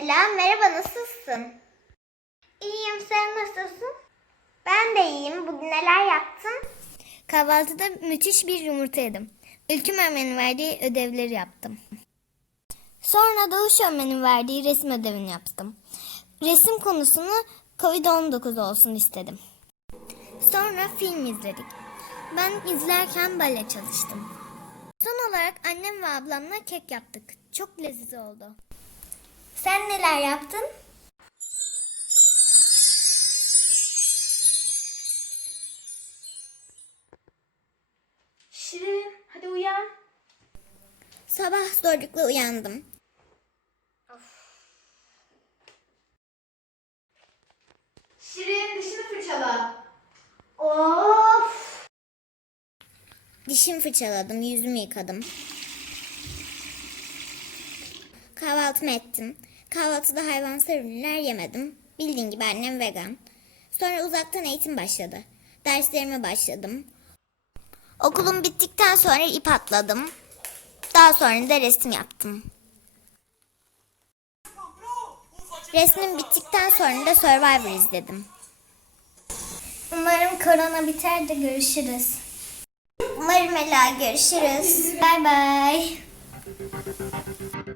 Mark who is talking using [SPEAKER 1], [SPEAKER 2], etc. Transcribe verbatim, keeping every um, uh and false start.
[SPEAKER 1] Ela, merhaba, nasılsın? İyiyim, sen nasılsın? Ben de iyiyim. Bugün neler yaptın?
[SPEAKER 2] Kahvaltıda müthiş bir yumurta yedim. Ülküm öğretmenin verdiği ödevleri yaptım. Sonra Doğuş öğretmenin verdiği resim ödevini yaptım. Resim konusunu kovid on dokuz olsun istedim. Sonra film izledik. Ben izlerken bale çalıştım. Son olarak annem ve ablamla kek yaptık. Çok lezzetli oldu. Sen neler yaptın?
[SPEAKER 3] Şirin, hadi uyan.
[SPEAKER 2] Sabah zorlukla uyandım.
[SPEAKER 3] Şirin, dişini fırçala.
[SPEAKER 1] Of!
[SPEAKER 2] Dişimi fırçaladım, yüzümü yıkadım. Kahvaltımı ettim. Kahvaltıda hayvansal ürünler yemedim. Bildiğin gibi annem vegan. Sonra uzaktan eğitim başladı. Derslerime başladım. Okulum bittikten sonra ip atladım. Daha sonra da resim yaptım. Resmim bittikten sonra da Survivor izledim. Umarım korona biter de görüşürüz. Umarım Ela, görüşürüz. Bay bay.